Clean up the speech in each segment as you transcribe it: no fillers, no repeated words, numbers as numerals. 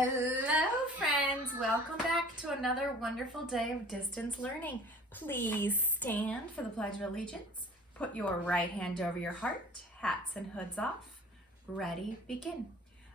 Hello friends, welcome back to another wonderful day of distance learning. Please stand for the Pledge of Allegiance. Put your right hand over your heart, hats and hoods off. Ready, begin.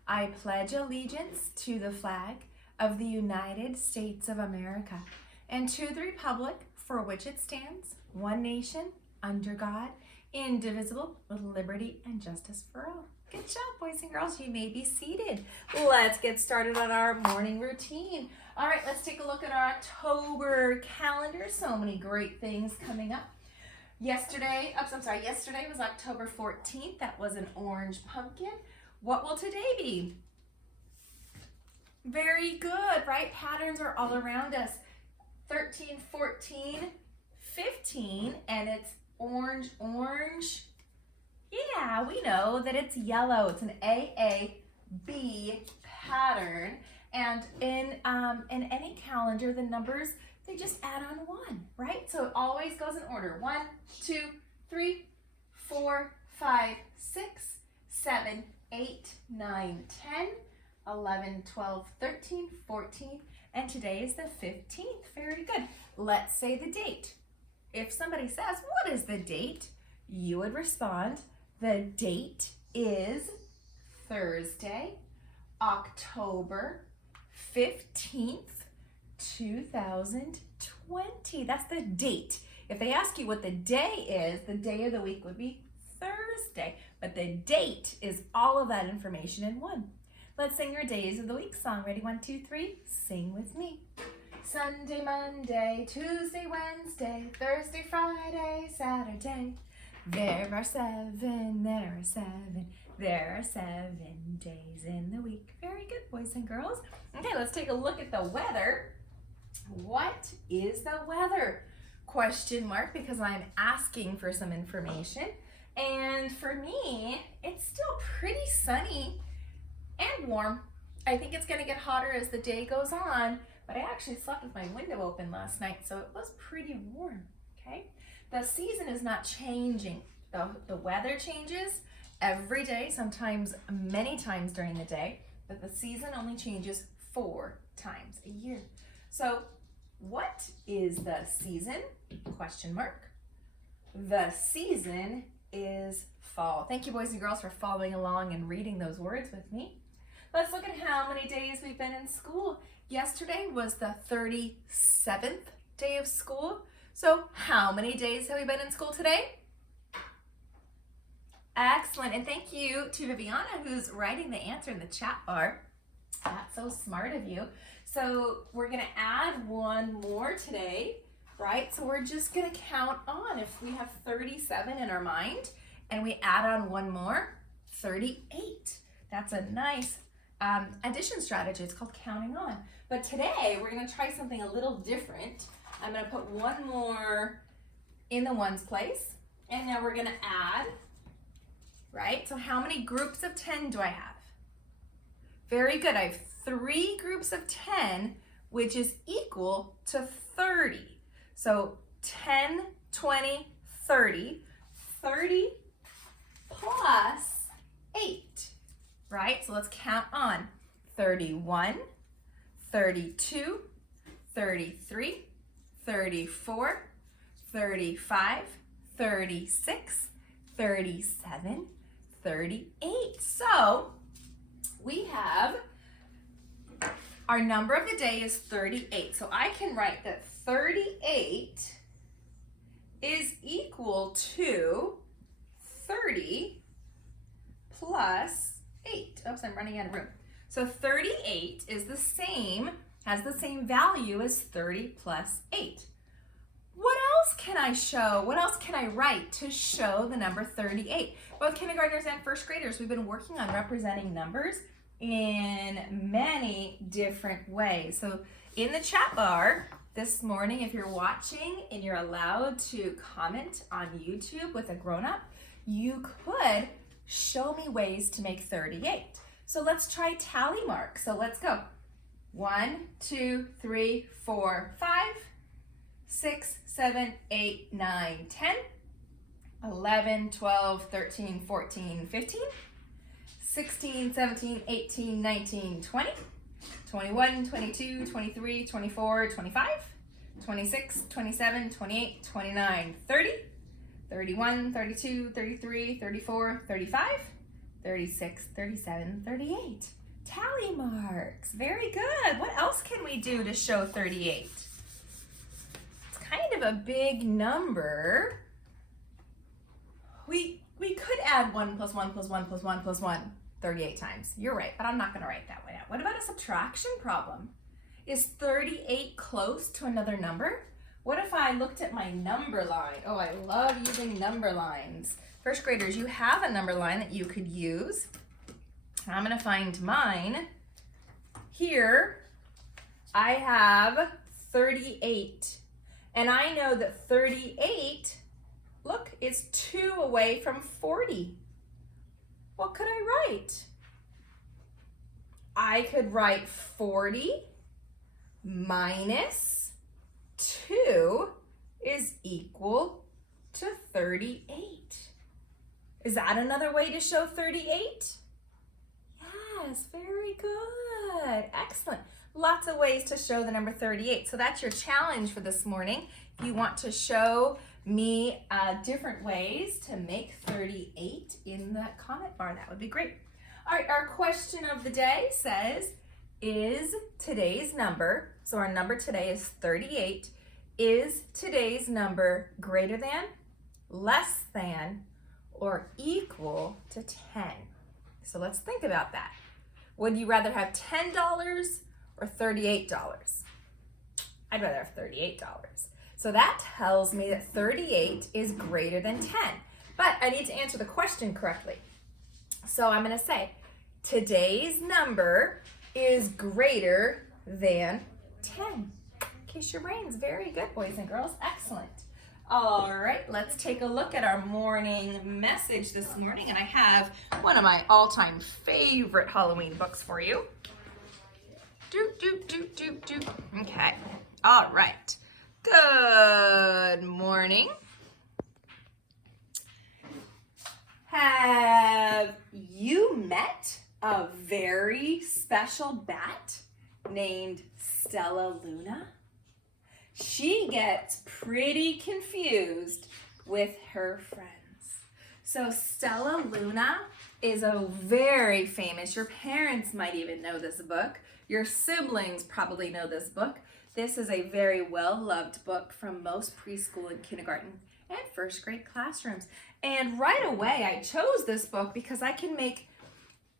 I pledge allegiance to the flag of the United States of America and to the republic for which it stands, one nation, under God, indivisible, with liberty and justice for all. Good job, boys and girls. You may be seated. Let's get started on our morning routine. All right, let's take a look at our October calendar. So many great things coming up. Yesterday was October 14th. That was an orange pumpkin. What will today be? Very good, right? Patterns are all around us. 13, 14, 15, and it's orange. Yeah, we know that it's yellow. It's an AAB pattern. And in any calendar, the numbers, they just add on one, right? So it always goes in order. 1, 2, 3, 4, 5, 6, 7, 8, 9, 10, 11, 12, 13, 14, and today is the 15th. Very good. Let's say the date. If somebody says, what is the date? You would respond, the date is Thursday, October 15th, 2020. That's the date. If they ask you what the day is, the day of the week would be Thursday. But the date is all of that information in one. Let's sing your days of the week song. Ready? 1, 2, 3. Sing with me. Sunday, Monday, Tuesday, Wednesday, Thursday, Friday, Saturday. There are 7 days in the week. Very good, boys and girls. Okay, let's take a look at the weather. What is the weather? Question mark, because I'm asking for some information. And for me, it's still pretty sunny and warm. I think it's gonna get hotter as the day goes on, but I actually slept with my window open last night, so it was pretty warm, okay? The season is not changing. The weather changes every day, sometimes many times during the day, but the season only changes 4 times a year. So what is the season? Question mark. The season is fall. Thank you, boys and girls, for following along and reading those words with me. Let's look at how many days we've been in school. Yesterday was the 37th day of school. So how many days have we been in school today? Excellent, and thank you to Viviana who's writing the answer in the chat bar. That's so smart of you. So we're gonna add one more today, right? So we're just gonna count on. If we have 37 in our mind and we add on one more, 38. That's a nice addition strategy. It's called counting on. But today we're gonna try something a little different. I'm gonna put one more in the ones place, and now we're gonna add, right? So how many groups of 10 do I have? Very good. I have 3 groups of 10, which is equal to 30. So 10, 20, 30. 30 plus 8, right? So let's count on. 31, 32, 33, 34, 35, 36, 37, 38. So we have our number of the day is 38. So I can write that 38 is equal to 30 plus 8. Oops, I'm running out of room. So 38 is has the same value as 30 plus 8. What else can I show? What else can I write to show the number 38? Both kindergartners and first graders, we've been working on representing numbers in many different ways. So in the chat bar this morning, if you're watching and you're allowed to comment on YouTube with a grown-up, you could show me ways to make 38. So let's try tally mark. So let's go. 1, 2, 3, 4, 5, 6, 7, 8, 9, 10, 11, 12, 13, 14, 15, 16, 17, 18, 19, 20, 21, 22, 23, 24, 25, 26, 27, 28, 29, 30, 31, 32, 33, 34, 35, 36, 37, 38. Tally marks. Very good. What else can we do to show 38? It's kind of a big number. We could add 1 plus 1 plus 1 plus 1 plus 1 38 times. You're right, but I'm not going to write that one out. What about a subtraction problem? Is 38 close to another number? What if I looked at my number line? Oh, I love using number lines. First graders, you have a number line that you could use. I'm going to find mine. Here, I have 38. And I know that 38, look, is 2 away from 40. What could I write? I could write 40 minus 2 is equal to 38. Is that another way to show 38? Yes, very good. Excellent. Lots of ways to show the number 38. So that's your challenge for this morning. If you want to show me different ways to make 38 in the comment bar, that would be great. All right, our question of the day says, is today's number, so our number today is 38, is today's number greater than, less than, or equal to 10? So let's think about that. Would you rather have $10 or $38? I'd rather have $38. So that tells me that 38 is greater than 10. But I need to answer the question correctly. So I'm going to say, today's number is greater than 10. Kiss your brains. Very good, boys and girls. Excellent. All right, let's take a look at our morning message this morning. And I have one of my all-time favorite Halloween books for you. Okay. All right. Good morning. Have you met a very special bat named Stella Luna? She gets pretty confused with her friends. So Stella Luna is a very famous, your parents might even know this book. Your siblings probably know this book. This is a very well-loved book from most preschool and kindergarten and first grade classrooms. And right away, I chose this book because I can make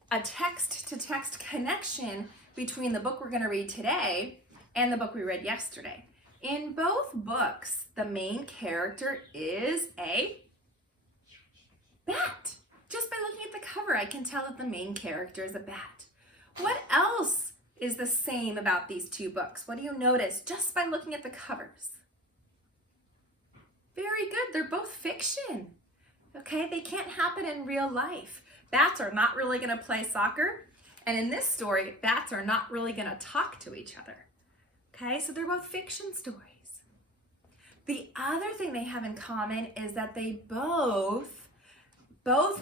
a text-to-text connection between the book we're going to read today and the book we read yesterday. In both books, the main character is a bat. Just by looking at the cover, I can tell that the main character is a bat. What else is the same about these two books? What do you notice just by looking at the covers? Very good. They're both fiction. Okay, they can't happen in real life. Bats are not really going to play soccer. And in this story, bats are not really going to talk to each other. Okay, so they're both fiction stories. The other thing they have in common is that they both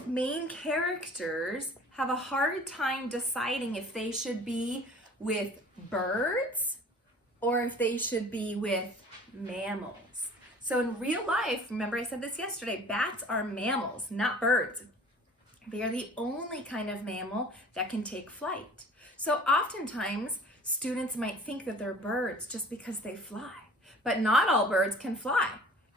main characters have a hard time deciding if they should be with birds or if they should be with mammals. So in real life, remember I said this yesterday, bats are mammals, not birds. They are the only kind of mammal that can take flight. So oftentimes, students might think that they're birds just because they fly. But not all birds can fly.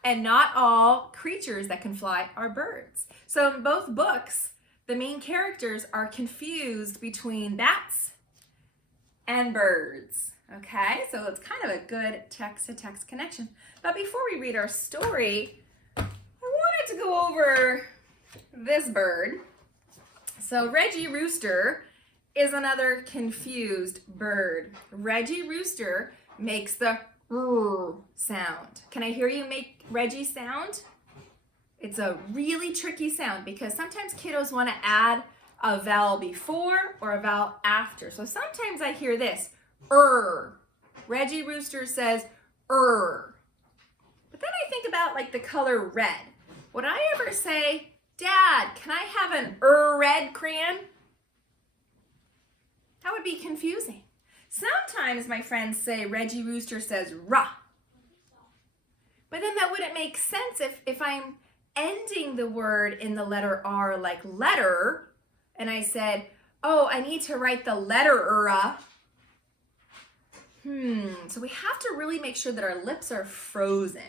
And not all creatures that can fly are birds. So in both books, the main characters are confused between bats and birds. Okay, so it's kind of a good text-to-text connection. But before we read our story, I wanted to go over this bird. So Reggie Rooster is another confused bird. Reggie Rooster makes the R sound. Can I hear you make Reggie sound? It's a really tricky sound because sometimes kiddos want to add a vowel before or a vowel after. So sometimes I hear this, Reggie Rooster says, But then I think about like the color red. Would I ever say, Dad, can I have an red crayon? That would be confusing. Sometimes my friends say Reggie Rooster says rah. But then that wouldn't make sense if I'm ending the word in the letter R like letter, and I said, oh, I need to write the letter R. So we have to really make sure that our lips are frozen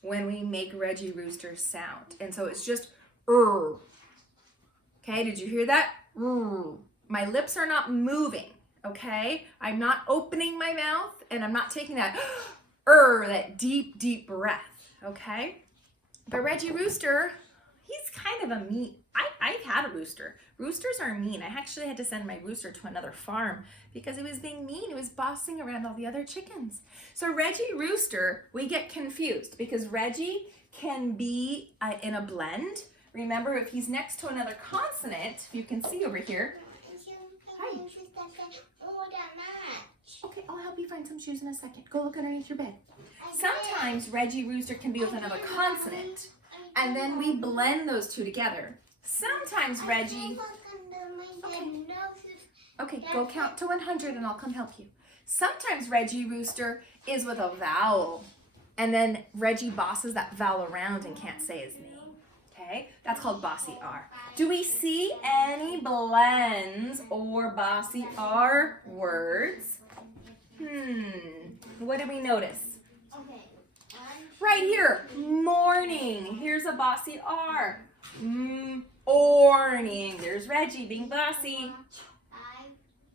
when we make Reggie Rooster sound. And so it's just R. Okay, did you hear that? R. My lips are not moving, okay? I'm not opening my mouth and I'm not taking that that deep, deep breath, okay? But Reggie Rooster, he's kind of a mean, I've had a rooster. Roosters are mean. I actually had to send my rooster to another farm because it was being mean. It was bossing around all the other chickens. So Reggie Rooster, we get confused because Reggie can be in a blend. Remember, if he's next to another consonant, you can see over here. Hi. Okay, I'll help you find some shoes in a second. Go look underneath your bed. Sometimes Reggie Rooster can be with another consonant, and then we blend those two together. Sometimes Reggie... Okay, go count to 100 and I'll come help you. Sometimes Reggie Rooster is with a vowel, and then Reggie bosses that vowel around and can't say his name. Okay, that's called bossy R. Do we see any blends or bossy R words? What do we notice? Right here, morning. Here's a bossy R. Morning. There's Reggie being bossy.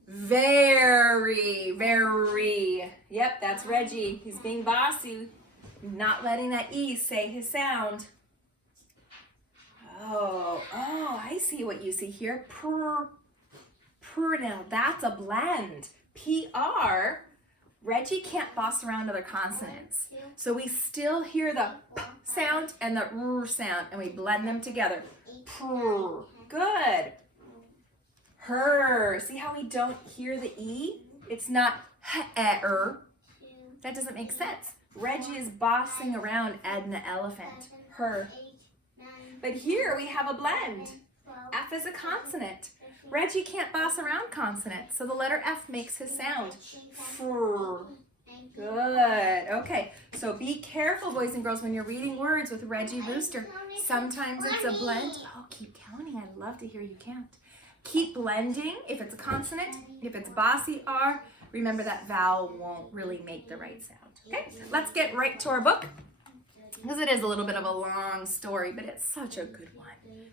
Very, very. Yep, that's Reggie. He's being bossy. Not letting that E say his sound. Oh, I see what you see here. Purr. Now that's a blend. PR. Reggie can't boss around other consonants. So we still hear the P sound and the R sound, and we blend them together. Purr. Good. Her. See how we don't hear the E? It's not H-er. That doesn't make sense. Reggie is bossing around Edna Elephant. Her. But here we have a blend. F is a consonant. Reggie can't boss around consonants, so the letter F makes his sound. Fur. Good. Okay, so be careful, boys and girls, when you're reading words with Reggie Rooster. Sometimes it's a blend. Oh, keep counting. I'd love to hear you count. Keep blending if it's a consonant. If it's bossy R, remember that vowel won't really make the right sound. Okay, let's get right to our book, because it is a little bit of a long story, but it's such a good one.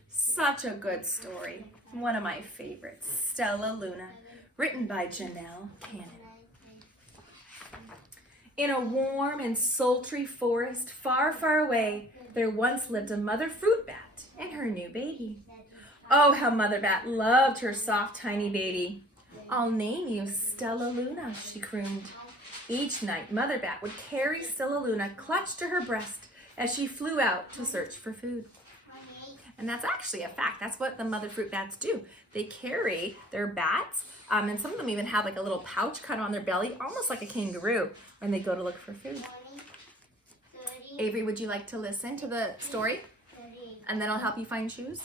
Such a good story. One of my favorites, Stella Luna, written by Janelle Cannon. In a warm and sultry forest far, far away, there once lived a mother fruit bat and her new baby. Oh, how Mother Bat loved her soft, tiny baby. I'll name you Stella Luna, she crooned. Each night, Mother Bat would carry Stella Luna clutched to her breast as she flew out to search for food. And that's actually a fact. That's what the mother fruit bats do. They carry their bats, and some of them even have like a little pouch cut on their belly, almost like a kangaroo, when they go to look for food. Avery, would you like to listen to the story? And then I'll help you find shoes?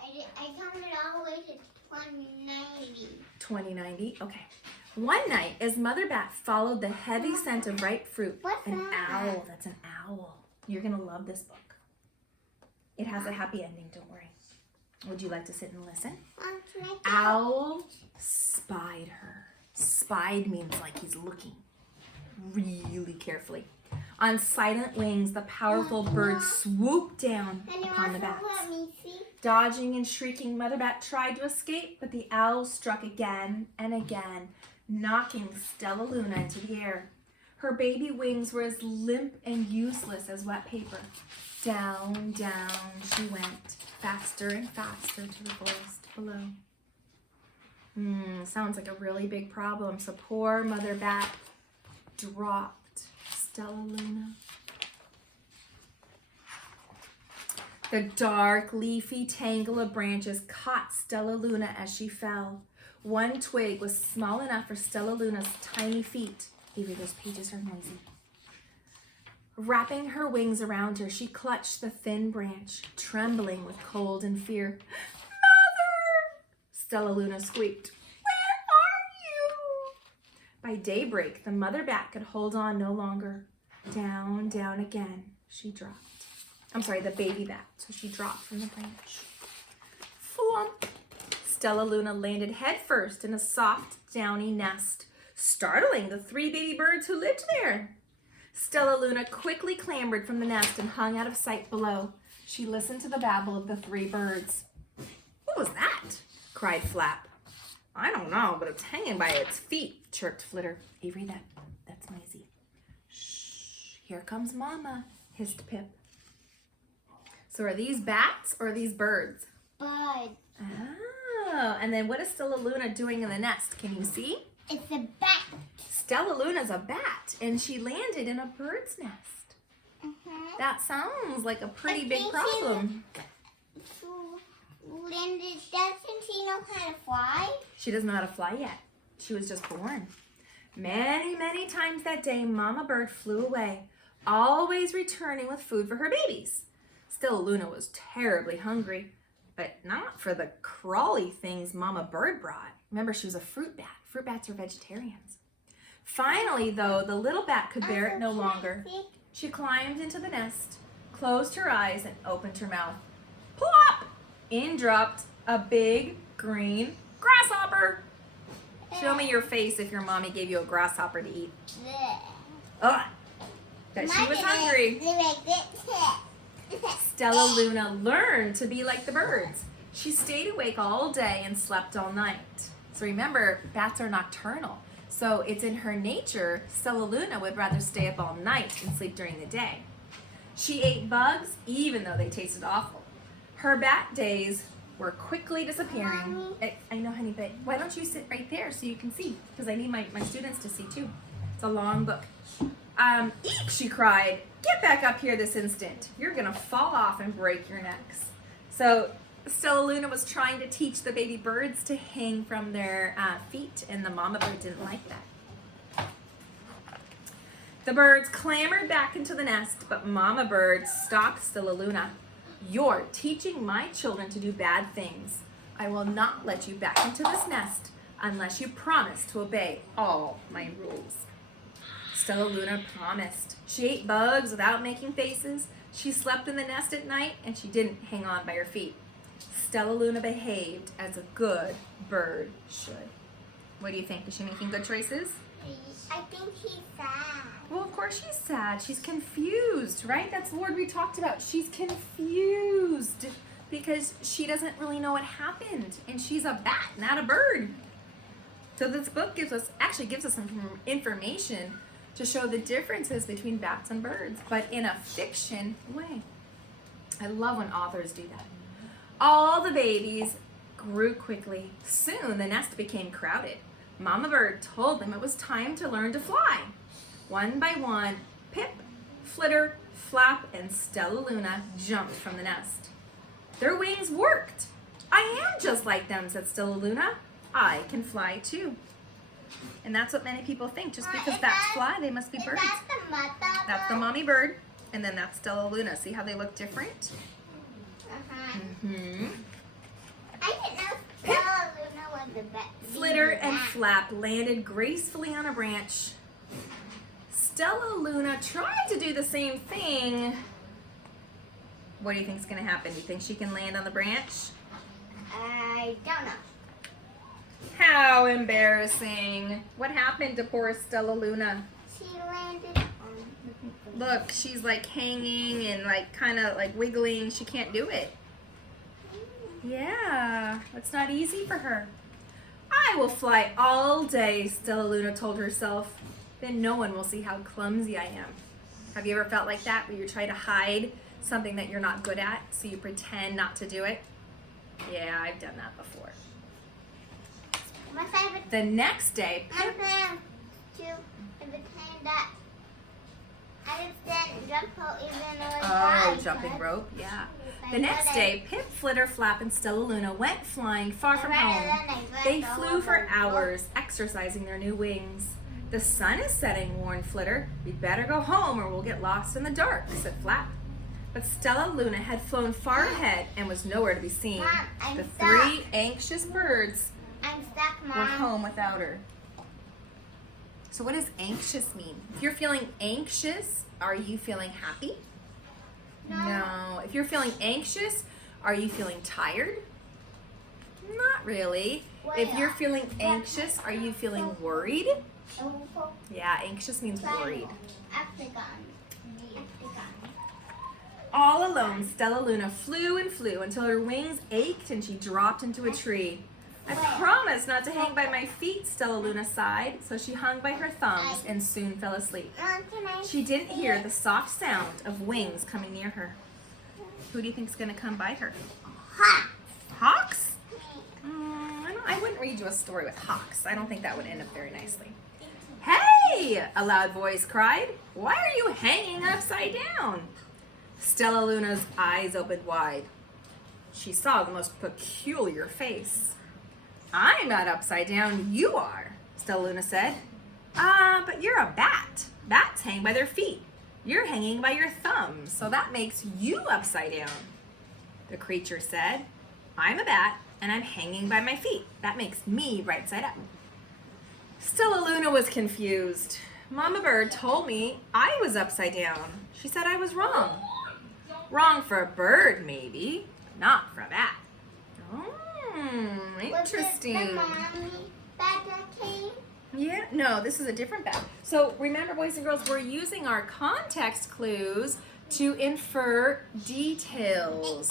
I counted all the way to 2090. 2090, okay. One night, as Mother Bat followed the heavy scent of ripe fruit, an owl, that's an owl. You're gonna love this book. It has a happy ending, don't worry. Would you like to sit and listen? Owl spied her. Spied means like he's looking really carefully. On silent wings, the powerful bird swooped down upon the bats. Dodging and shrieking, Mother Bat tried to escape, but the owl struck again and again, knocking Stella Luna into the air. Her baby wings were as limp and useless as wet paper. Down, down she went, faster and faster to the forest below. Sounds like a really big problem. So poor Mother Bat dropped Stella Luna. The dark, leafy tangle of branches caught Stella Luna as she fell. One twig was small enough for Stella Luna's tiny feet. Even those pages are noisy. Wrapping her wings around her, she clutched the thin branch, trembling with cold and fear. "Mother!" Stella Luna squeaked. "Where are you?" By daybreak, the mother bat could hold on no longer. Down, down again, she dropped. I'm sorry, the baby bat. So she dropped from the branch. Flump. Stella Luna landed headfirst in a soft, downy nest, startling the 3 baby birds who lived there. Stella Luna quickly clambered from the nest and hung out of sight below. She listened to the babble of the 3 birds. "What was that?" cried Flap. "I don't know, but it's hanging by its feet," chirped Flitter. "Avery, that's Maisie." "Shh, here comes Mama," hissed Pip. So are these bats or are these birds? Bird. Oh, and then what is Stella Luna doing in the nest? Can you see? It's a bat. Stella Luna's a bat, and she landed in a bird's nest. That sounds like a pretty big problem. Linda, doesn't she know how to fly? She doesn't know how to fly yet. She was just born. Many, many times that day, Mama Bird flew away, always returning with food for her babies. Stella Luna was terribly hungry, but not for the crawly things Mama Bird brought. Remember, she was a fruit bat. Fruit bats are vegetarians. Finally, though, the little bat could bear it no longer. She climbed into the nest, closed her eyes, and opened her mouth. Plop! In dropped a big green grasshopper. Show me your face if your mommy gave you a grasshopper to eat. Ugh! But she was hungry. Stella Luna learned to be like the birds. She stayed awake all day and slept all night. So remember, bats are nocturnal. So it's in her nature, Stella Luna would rather stay up all night than sleep during the day. She ate bugs even though they tasted awful. Her bat days were quickly disappearing. Mommy. I know, honey, but why don't you sit right there so you can see? Because I need my students to see too. It's a long book. Eek, she cried. Get back up here this instant. You're gonna fall off and break your necks. So Stella Luna was trying to teach the baby birds to hang from their feet, and the mama bird didn't like that. The birds clambered back into the nest, but Mama Bird stopped Stella Luna. "You're teaching my children to do bad things. I will not let you back into this nest unless you promise to obey all my rules." Stella Luna promised. She ate bugs without making faces. She slept in the nest at night, and she didn't hang on by her feet. Stella Luna behaved as a good bird should. What do you think? Is she making good choices? I think she's sad. Well, of course she's sad. She's confused, right? That's the word we talked about. She's confused because she doesn't really know what happened. And she's a bat, not a bird. So this book gives us some information to show the differences between bats and birds, but in a fiction way. I love when authors do that. All the babies grew quickly. Soon the nest became crowded. Mama Bird told them it was time to learn to fly. One by one, Pip, Flitter, Flap, and Stella Luna jumped from the nest. Their wings worked. "I am just like them," said Stella Luna. "I can fly too." And that's what many people think. Just because bats fly, they must be birds. Is that the mother? That's the mommy bird, and then that's Stella Luna. See how they look different? Mm-hmm. I didn't know Stella Luna was the best. Flitter and Flap landed gracefully on a branch. Stella Luna tried to do the same thing. What do you think is going to happen? Do you think she can land on the branch? I don't know. How embarrassing. What happened to poor Stella Luna? She landed on. Look, she's like hanging and like kind of like wiggling. She can't do it. Yeah, it's not easy for her. "I will fly all day," Stella Luna told herself. "Then no one will see how clumsy I am." Have you ever felt like that, where you try to hide something that you're not good at, so you pretend not to do it? Yeah, I've done that before. My favorite. The next day, My plan to pretend that I didn't stand and jump rope even though it's hard. jumping rope, yeah. The next day, Pip, Flitter, Flap, and Stella Luna went flying far from home. They flew for hours, exercising their new wings. "The sun is setting," warned Flitter. "We'd better go home or we'll get lost in the dark," said Flap. But Stella Luna had flown far ahead and was nowhere to be seen. Mom, I'm The stuck. 3 anxious birds I'm stuck, were Mom. home without her. So what does anxious mean? If you're feeling anxious, are you feeling happy? No. If you're feeling anxious, are you feeling tired? Not really. If you're feeling anxious, are you feeling worried? Yeah, anxious means worried. All alone, Stella Luna flew and flew until her wings ached and she dropped into a tree. I promised not to hang by my feet, Stella Luna sighed, so she hung by her thumbs and soon fell asleep. She didn't hear the soft sound of wings coming near her. Who do you think's gonna come by her? Hawks? I wouldn't read you a story with hawks. I don't think that would end up very nicely. Hey! A loud voice cried. Why are you hanging upside down? Stella Luna's eyes opened wide. She saw the most peculiar face. I'm not upside down, you are, Stella Luna said. But you're a bat. Bats hang by their feet. You're hanging by your thumbs, so that makes you upside down. The creature said, I'm a bat, and I'm hanging by my feet. That makes me right side up. Stella Luna was confused. Mama Bird told me I was upside down. She said I was wrong. Wrong for a bird, maybe, but not for a bat. Interesting. Was it the mommy bat that came? Yeah, no, this is a different bat. So remember, boys and girls, we're using our context clues to infer details.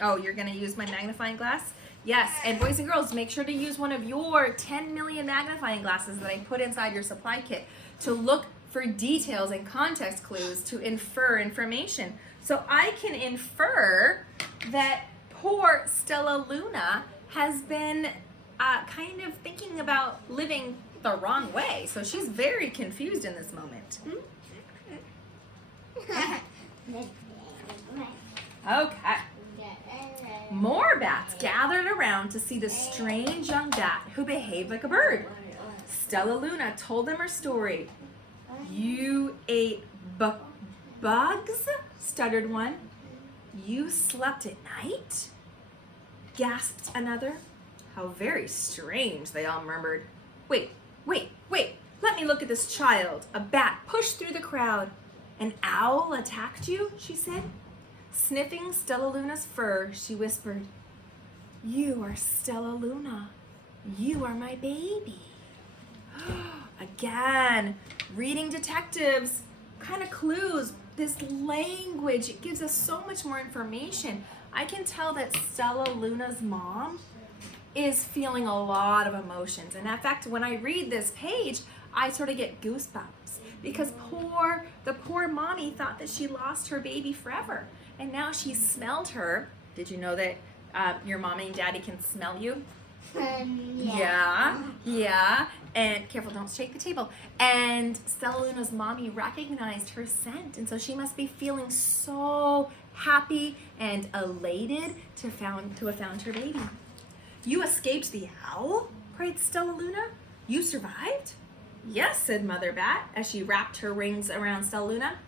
Oh, you're going to use my magnifying glass? Yes, and boys and girls, make sure to use one of your 10 million magnifying glasses that I put inside your supply kit to look for details and context clues to infer information. So I can infer that poor Stella Luna has been kind of thinking about living the wrong way. So she's very confused in this moment. Okay. More bats gathered around to see the strange young bat who behaved like a bird. Stella Luna told them her story. You ate bugs? Stuttered one. You slept at night? Gasped another. How very strange, they all murmured. Wait. Let me look at this child. A bat pushed through the crowd. An owl attacked you, she said. Sniffing Stella Luna's fur, she whispered, You are Stella Luna. You are my baby. Again, reading detectives, kind of clues. This language, it gives us so much more information. I can tell that Stella Luna's mom is feeling a lot of emotions. And in fact, when I read this page, I sort of get goosebumps because the poor mommy thought that she lost her baby forever. And now she smelled her. Did you know that your mommy and daddy can smell you? Yeah. And careful, don't shake the table. And Stella Luna's mommy recognized her scent. And so she must be feeling so happy and elated to have found her baby. You escaped the owl? Cried Stella Luna. You survived? Yes, said Mother Bat as she wrapped her rings around Stella Luna.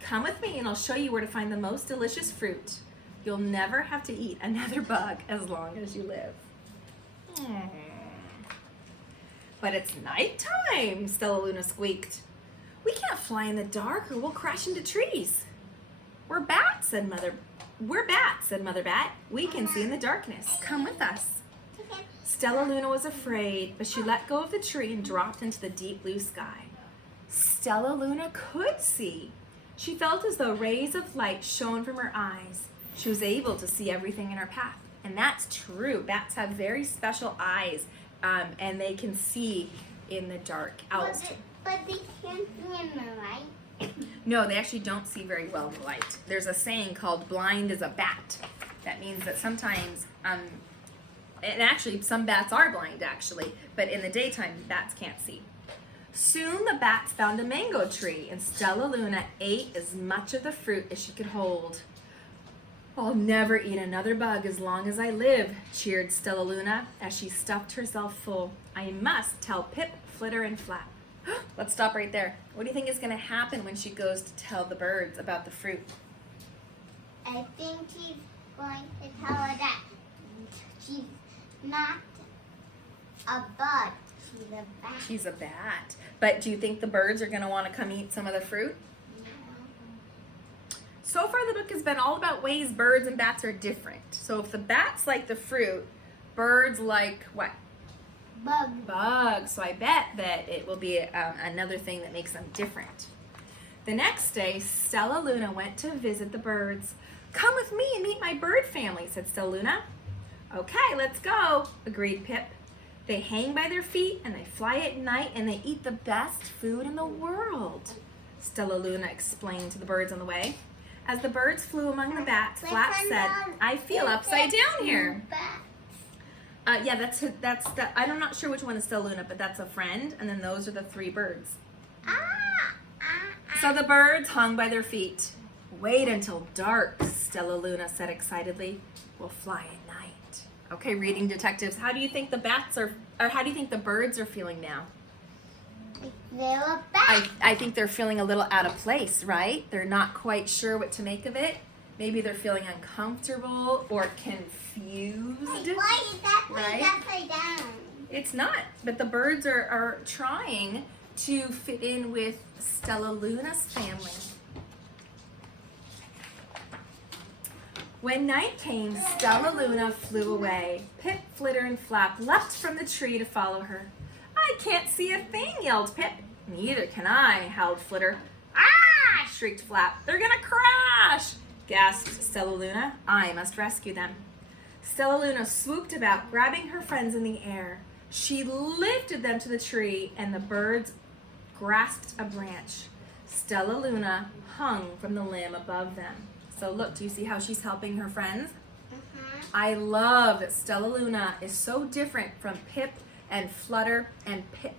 Come with me and I'll show you where to find the most delicious fruit. You'll never have to eat another bug as long as you live. But it's nighttime, Stella Luna squeaked. We can't fly in the dark or we'll crash into trees. We're bats, said Mother Bat. We can see in the darkness. Come with us. Stella Luna was afraid, but she let go of the tree and dropped into the deep blue sky. Stella Luna could see. She felt as though rays of light shone from her eyes. She was able to see everything in her path. And that's true. Bats have very special eyes, and they can see in the dark. Owls. But they can't see in the light. No, they actually don't see very well in the light. There's a saying called blind as a bat. That means that sometimes, and actually some bats are blind actually, but in the daytime, bats can't see. Soon the bats found a mango tree, and Stella Luna ate as much of the fruit as she could hold. I'll never eat another bug as long as I live, cheered Stella Luna as she stuffed herself full. I must tell Pip, Flitter, and Flap. Let's stop right there. What do you think is going to happen when she goes to tell the birds about the fruit? I think she's going to tell her that she's not a bug. she's a bat. She's a bat. But do you think the birds are going to want to come eat some of the fruit? So far, the book has been all about ways birds and bats are different. So if the bats like the fruit, birds like what? Bugs. So I bet that it will be another thing that makes them different. The next day, Stella Luna went to visit the birds. Come with me and meet my bird family, said Stella Luna. Okay, let's go, agreed Pip. They hang by their feet and they fly at night and they eat the best food in the world, Stella Luna explained to the birds on the way. As the birds flew among the bats, Flap said, I feel upside down here. Yeah, that's the, I'm not sure which one is Stella Luna, but that's a friend, and then those are the three birds. So the birds hung by their feet. Wait until dark, Stella Luna said excitedly. We'll fly at night. Okay, reading detectives, how do you think the bats are, or how do you think the birds are feeling now? They're a bat. I think they're feeling a little out of place, right? They're not quite sure what to make of it. Maybe they're feeling uncomfortable or confused. Why is that place Right? upside down? It's not, but the birds are trying to fit in with Stella Luna's family. When night came, Stella Luna flew away. Pip, Flitter, and Flap leapt from the tree to follow her. I can't see a thing, yelled Pip. Neither can I, howled Flitter. Ah! Shrieked Flap. They're gonna crash! Gasped Stella Luna. I must rescue them. Stella Luna swooped about, grabbing her friends in the air. She lifted them to the tree, and the birds grasped a branch. Stella Luna hung from the limb above them. So look, do you see how she's helping her friends? I love that Stella Luna is so different from Pip and Flutter and Pip,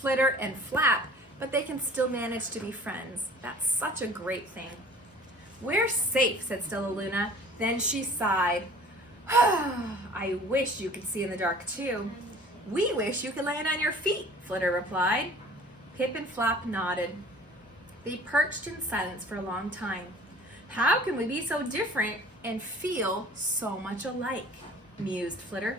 Flitter, and Flap, but they can still manage to be friends. That's such a great thing. We're safe, said Stella Luna. Then she sighed. I wish you could see in the dark too. We wish you could land on your feet, Flitter replied. Pip and Flap nodded. They perched in silence for a long time. How can we be so different and feel so much alike? Mused Flitter.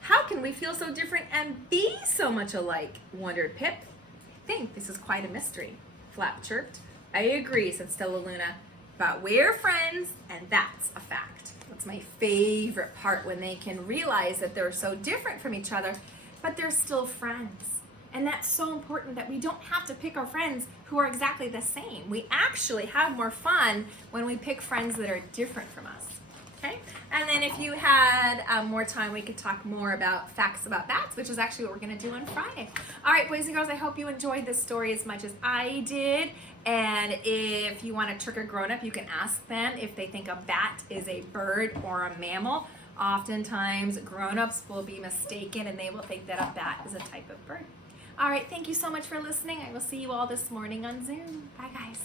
How can we feel so different and be so much alike? Wondered Pip. I think this is quite a mystery, Flap chirped. I agree, said Stella Luna. But we're friends, and that's a fact. That's my favorite part, when they can realize that they're so different from each other, but they're still friends. And that's so important, that we don't have to pick our friends who are exactly the same. We actually have more fun when we pick friends that are different from us. Okay? And then if you had more time, we could talk more about facts about bats, which is actually what we're going to do on Friday. All right, boys and girls, I hope you enjoyed this story as much as I did. And if you want to trick a grown-up, you can ask them if they think a bat is a bird or a mammal. Oftentimes, grown-ups will be mistaken, and they will think that a bat is a type of bird. All right, thank you so much for listening. I will see you all this morning on Zoom. Bye, guys.